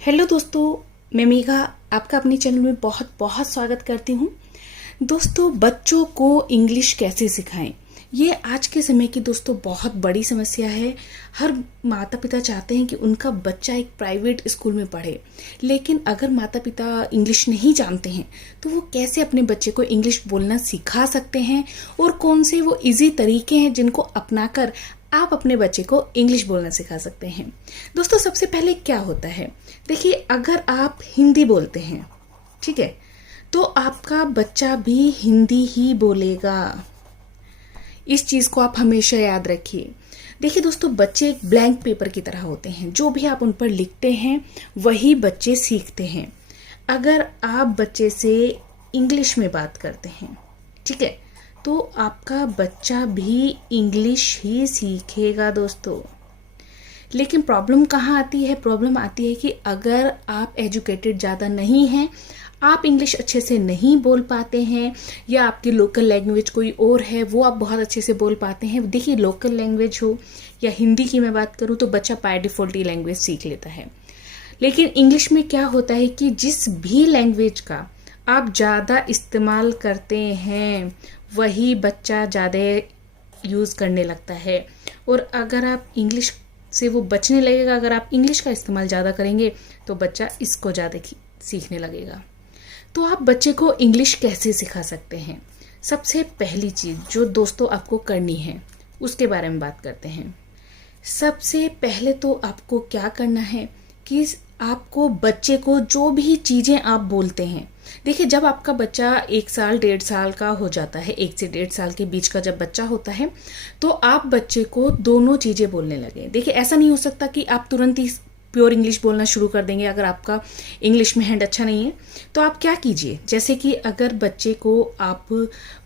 Hello दोस्तों, मैं मेघा आपका अपने चैनल में बहुत बहुत स्वागत करती हूँ। दोस्तों, बच्चों को इंग्लिश कैसे सिखाएं, ये आज के समय की दोस्तों बहुत बड़ी समस्या है। हर माता पिता चाहते हैं कि उनका बच्चा एक प्राइवेट स्कूल में पढ़े, लेकिन अगर माता पिता इंग्लिश नहीं जानते हैं तो वो कैसे अपने बच्चे को इंग्लिश बोलना सिखा सकते हैं और कौन से वो इजी तरीके हैं जिनको अपनाकर आप अपने बच्चे को इंग्लिश बोलना सिखा सकते हैं। दोस्तों, सबसे पहले क्या होता है, देखिए, अगर आप हिंदी बोलते हैं, ठीक है, तो आपका बच्चा भी हिंदी ही बोलेगा। इस चीज को आप हमेशा याद रखिए। देखिए दोस्तों, बच्चे एक ब्लैंक पेपर की तरह होते हैं, जो भी आप उन पर लिखते हैं वही बच्चे सीखते हैं। अगर आप बच्चे से इंग्लिश में बात करते हैं, ठीक है, तो आपका बच्चा भी इंग्लिश ही सीखेगा दोस्तों। लेकिन प्रॉब्लम कहाँ आती है? प्रॉब्लम आती है कि अगर आप एजुकेटेड ज़्यादा नहीं हैं, आप इंग्लिश अच्छे से नहीं बोल पाते हैं, या आपकी लोकल लैंग्वेज कोई और है वो आप बहुत अच्छे से बोल पाते हैं। देखिए, लोकल लैंग्वेज हो या हिंदी की मैं बात करूँ तो बच्चा बाय डिफॉल्ट ही लैंग्वेज सीख लेता है। लेकिन इंग्लिश में क्या होता है कि जिस भी लैंग्वेज का आप ज़्यादा इस्तेमाल करते हैं वही बच्चा ज़्यादा यूज़ करने लगता है। और अगर आप इंग्लिश से वो बचने लगेगा, अगर आप इंग्लिश का इस्तेमाल ज़्यादा करेंगे तो बच्चा इसको ज़्यादा सीखने लगेगा। तो आप बच्चे को इंग्लिश कैसे सिखा सकते हैं? सबसे पहली चीज़ जो दोस्तों आपको करनी है उसके बारे में बात करते हैं। सबसे पहले तो आपको क्या करना है कि आपको बच्चे को जो भी चीज़ें आप बोलते हैं, देखिए, जब आपका बच्चा 1 साल 1.5 साल का हो जाता है, 1 से 1.5 साल के बीच का जब बच्चा होता है, तो आप बच्चे को दोनों चीज़ें बोलने लगे। देखिए, ऐसा नहीं हो सकता कि आप तुरंत ही प्योर इंग्लिश बोलना शुरू कर देंगे। अगर आपका इंग्लिश में हैंड अच्छा नहीं है तो आप क्या कीजिए, जैसे कि अगर बच्चे को आप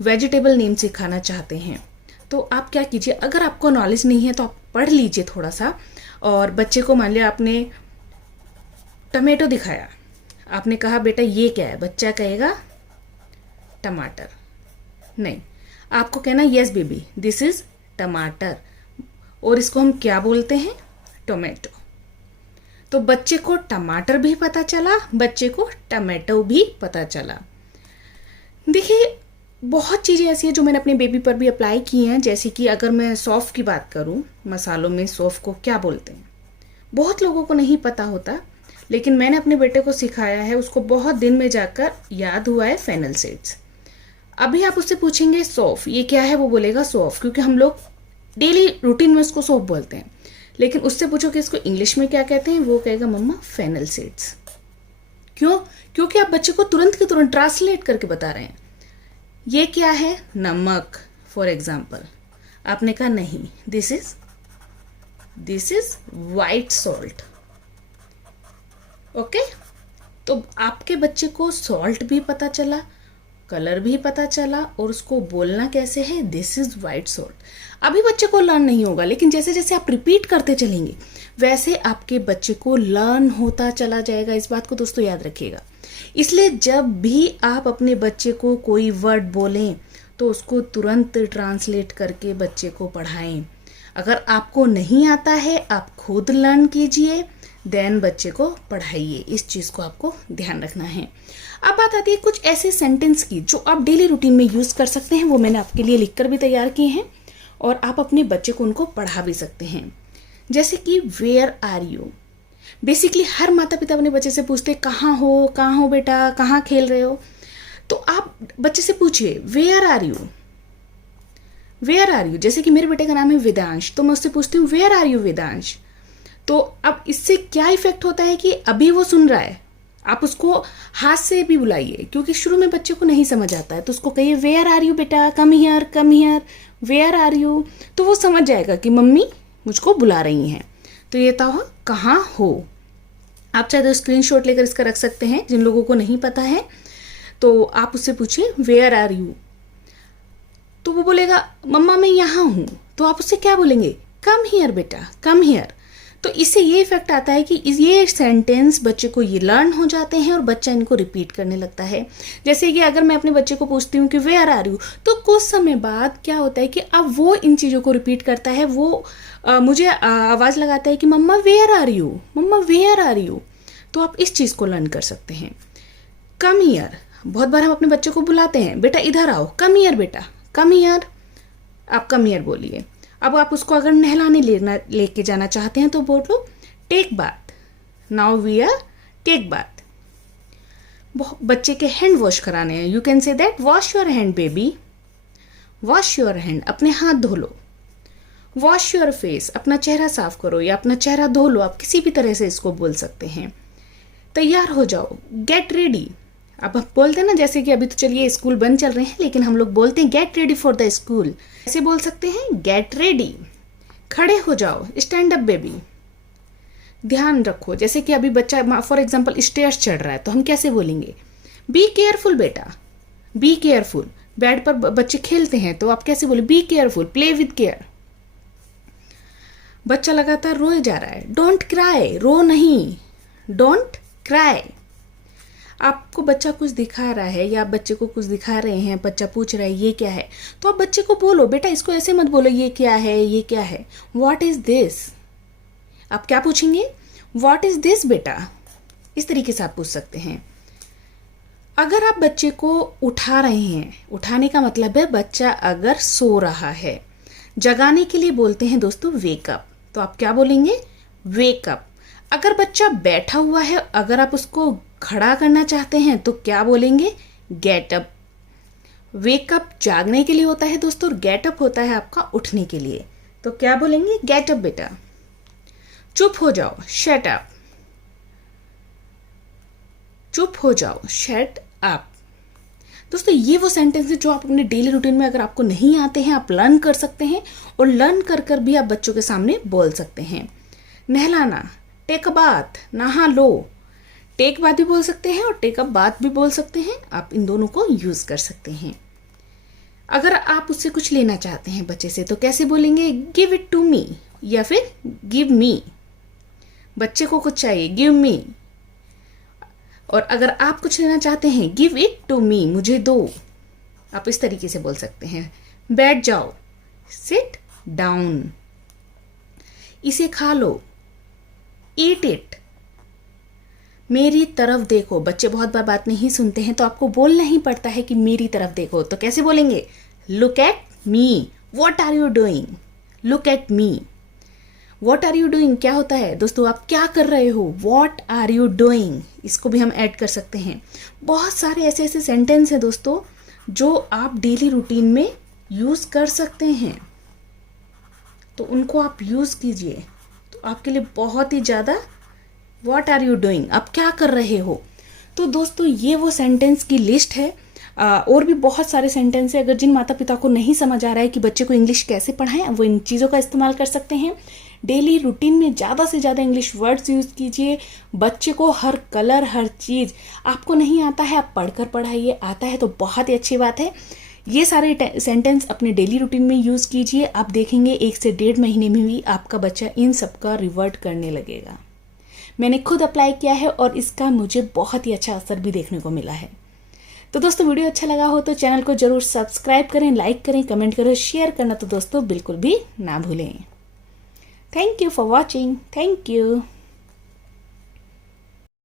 वेजिटेबल नेम सिखाना चाहते हैं तो आप क्या कीजिए, अगर आपको नॉलेज नहीं है तो आप पढ़ लीजिए थोड़ा सा, और बच्चे को मान लिया आपने टमाटो दिखाया, आपने कहा बेटा ये क्या है, बच्चा कहेगा टमाटर। नहीं, आपको कहना यस बेबी दिस इज टमाटर, और इसको हम क्या बोलते हैं, टोमेटो। तो बच्चे को टमाटर भी पता चला, बच्चे को टमाटो भी पता चला। देखिए, बहुत चीज़ें ऐसी हैं जो मैंने अपने बेबी पर भी अप्लाई की हैं। जैसे कि अगर मैं सौंफ की बात करूं, मसालों में सौंफ को क्या बोलते हैं, बहुत लोगों को नहीं पता होता, लेकिन मैंने अपने बेटे को सिखाया है, उसको बहुत दिन में जाकर याद हुआ है, फेनल सीड्स। अभी आप उससे पूछेंगे सौंफ ये क्या है, वो बोलेगा सौंफ, क्योंकि हम लोग डेली रूटीन में उसको सौंफ बोलते हैं। लेकिन उससे पूछो कि इसको इंग्लिश में क्या कहते हैं, वो कहेगा मम्मा फेनल सीड्स। क्यों? क्योंकि आप बच्चे को तुरंत के तुरंत ट्रांसलेट करके बता रहे हैं। ये क्या है, नमक फॉर एग्जाम्पल, आपने कहा नहीं, this is white salt. Okay, तो आपके बच्चे को सॉल्ट भी पता चला, कलर भी पता चला, और उसको बोलना कैसे है, दिस इज वाइट सॉल्ट। अभी बच्चे को लर्न नहीं होगा, लेकिन जैसे जैसे आप रिपीट करते चलेंगे वैसे आपके बच्चे को लर्न होता चला जाएगा। इस बात को दोस्तों याद रखिएगा। इसलिए जब भी आप अपने बच्चे को कोई वर्ड बोलें तो उसको तुरंत ट्रांसलेट करके बच्चे को पढ़ाएं। अगर आपको नहीं आता है आप खुद लर्न कीजिए, देन बच्चे को पढ़ाइए। इस चीज़ को आपको ध्यान रखना है। अब बात आती है कुछ ऐसे सेंटेंस की जो आप डेली रूटीन में यूज़ कर सकते हैं। वो मैंने आपके लिए लिखकर भी तैयार किए हैं और आप अपने बच्चे को उनको पढ़ा भी सकते हैं। जैसे कि वेयर आर यू। बेसिकली हर माता पिता अपने बच्चे से पूछते कहाँ हो बेटा, कहाँ खेल रहे हो। तो आप बच्चे से पूछिए where are you, where are you. जैसे कि मेरे बेटे का नाम है वेदांश, तो मैं उससे पूछती हूँ वेयर आर यू वेदांश। तो अब इससे क्या इफेक्ट होता है कि अभी वो सुन रहा है, आप उसको हाथ से भी बुलाइए, क्योंकि शुरू में बच्चे को नहीं समझ आता है। तो उसको कहिए वेयर आर यू बेटा, come here where are you. तो वो समझ जाएगा कि मम्मी मुझको बुला रही हैं। तो ये था कहाँ हो। आप चाहे तो स्क्रीनशॉट लेकर इसका रख सकते हैं, जिन लोगों को नहीं पता है तो आप उससे पूछिए वेयर आर यू। तो वो बोलेगा मम्मा मैं यहाँ हूँ। तो आप उससे क्या बोलेंगे, कम हियर बेटा, कम हियर। तो इससे ये इफेक्ट आता है कि ये सेंटेंस बच्चे को ये लर्न हो जाते हैं और बच्चा इनको रिपीट करने लगता है। जैसे कि अगर मैं अपने बच्चे को पूछती हूँ कि वेयर आर यू, तो कुछ समय बाद क्या होता है कि अब वो इन चीज़ों को रिपीट करता है। वो मुझे आवाज़ लगाता है कि mamma where are you, mamma where are you. तो आप इस चीज़ को लर्न कर सकते हैं। कम हियर, बहुत बार हम अपने बच्चे को बुलाते हैं, बेटा इधर आओ, कम हियर बेटा, कम हियर, आप कम हियर बोलिए। अब आप उसको अगर नहलाने लेके जाना चाहते हैं तो बोलो take bath, now we are take bath. बच्चे के हैंड वॉश कराने हैं, you can say that wash your hand baby, wash your hand, अपने हाथ धो लो। वॉश योर फेस, अपना चेहरा साफ करो या अपना चेहरा धो लो, आप किसी भी तरह से इसको बोल सकते हैं। तैयार हो जाओ, गेट रेडी। अब आप बोलते हैं ना, जैसे कि अभी तो चलिए स्कूल बंद चल रहे हैं, लेकिन हम लोग बोलते हैं get ready for the school, ऐसे बोल सकते हैं गेट रेडी। खड़े हो जाओ, स्टैंड अप बेबी। ध्यान रखो, जैसे कि अभी बच्चा फॉर एग्जाम्पल स्टेयर्स चढ़ रहा है तो हम कैसे बोलेंगे, बी केयरफुल बेटा, बी केयरफुल। बेड पर बच्चे खेलते हैं तो आप कैसे बोले, be careful, play with care. बच्चा लगातार रोए जा रहा है, डोंट क्राई, रो नहीं, डोंट क्राई। आपको बच्चा कुछ दिखा रहा है या आप बच्चे को कुछ दिखा रहे हैं, बच्चा पूछ रहा है ये क्या है, तो आप बच्चे को बोलो बेटा इसको ऐसे मत बोलो ये क्या है, ये क्या है, व्हाट इज दिस। आप क्या पूछेंगे, व्हाट इज दिस बेटा, इस तरीके से आप पूछ सकते हैं। अगर आप बच्चे को उठा रहे हैं, उठाने का मतलब है बच्चा अगर सो रहा है, जगाने के लिए बोलते हैं दोस्तों वेकअप, तो आप क्या बोलेंगे, वेकअप। अगर बच्चा बैठा हुआ है, अगर आप उसको खड़ा करना चाहते हैं तो क्या बोलेंगे, गेट अप। वेकअप जागने के लिए होता है दोस्तों, और गेट अप होता है आपका उठने के लिए, तो क्या बोलेंगे, गेट अप बेटा। चुप हो जाओ, शट अप, चुप हो जाओ, शट अप। दोस्तों ये वो सेंटेंस है जो आप अपने डेली रूटीन में अगर आपको नहीं आते हैं आप लर्न कर सकते हैं, और लर्न कर कर भी आप बच्चों के सामने बोल सकते हैं। नहलाना, टेक अ बाथ, नहा लो। टेक बाथ भी बोल सकते हैं और टेक अ बाथ भी बोल सकते हैं, आप इन दोनों को यूज कर सकते हैं। अगर आप उससे कुछ लेना चाहते हैं बच्चे से तो कैसे बोलेंगे, गिव इट टू मी, या फिर गिव मी। बच्चे को कुछ चाहिए, गिव मी। और अगर आप कुछ लेना चाहते हैं, गिव इट टू मी, मुझे दो, आप इस तरीके से बोल सकते हैं। बैठ जाओ, सिट डाउन। इसे खा लो, ईट इट। मेरी तरफ देखो, बच्चे बहुत बार बात नहीं सुनते हैं तो आपको बोलना ही पड़ता है कि मेरी तरफ देखो, तो कैसे बोलेंगे, look at me, what are you doing, look at me. What are you doing क्या होता है दोस्तों, आप क्या कर रहे हो, वॉट आर यू डूइंग, इसको भी हम ऐड कर सकते हैं। बहुत सारे ऐसे ऐसे सेंटेंस हैं दोस्तों जो आप डेली रूटीन में यूज कर सकते हैं, तो उनको आप यूज कीजिए, तो आपके लिए बहुत ही ज़्यादा। वॉट आर यू डूइंग, आप क्या कर रहे हो। तो दोस्तों ये वो सेंटेंस की लिस्ट है, और भी बहुत सारे सेंटेंस है। अगर जिन माता पिता को नहीं समझ आ रहा है कि बच्चे को इंग्लिश कैसे पढ़ाएं, वो इन चीज़ों का इस्तेमाल कर सकते हैं। डेली रूटीन में ज़्यादा से ज़्यादा इंग्लिश वर्ड्स यूज़ कीजिए। बच्चे को हर कलर, हर चीज़, आपको नहीं आता है आप पढ़कर पढ़ाइए, आता है तो बहुत ही अच्छी बात है। ये सारे सेंटेंस अपने डेली रूटीन में यूज़ कीजिए, आप देखेंगे 1 से 1.5 महीने में भी आपका बच्चा इन सब का रिवर्ट करने लगेगा। मैंने खुद अप्लाई किया है और इसका मुझे बहुत ही अच्छा असर भी देखने को मिला है। तो दोस्तों वीडियो अच्छा लगा हो तो चैनल को जरूर सब्सक्राइब करें, लाइक करें, कमेंट करें, शेयर करना तो दोस्तों बिल्कुल भी ना भूलें। Thank you for watching, thank you.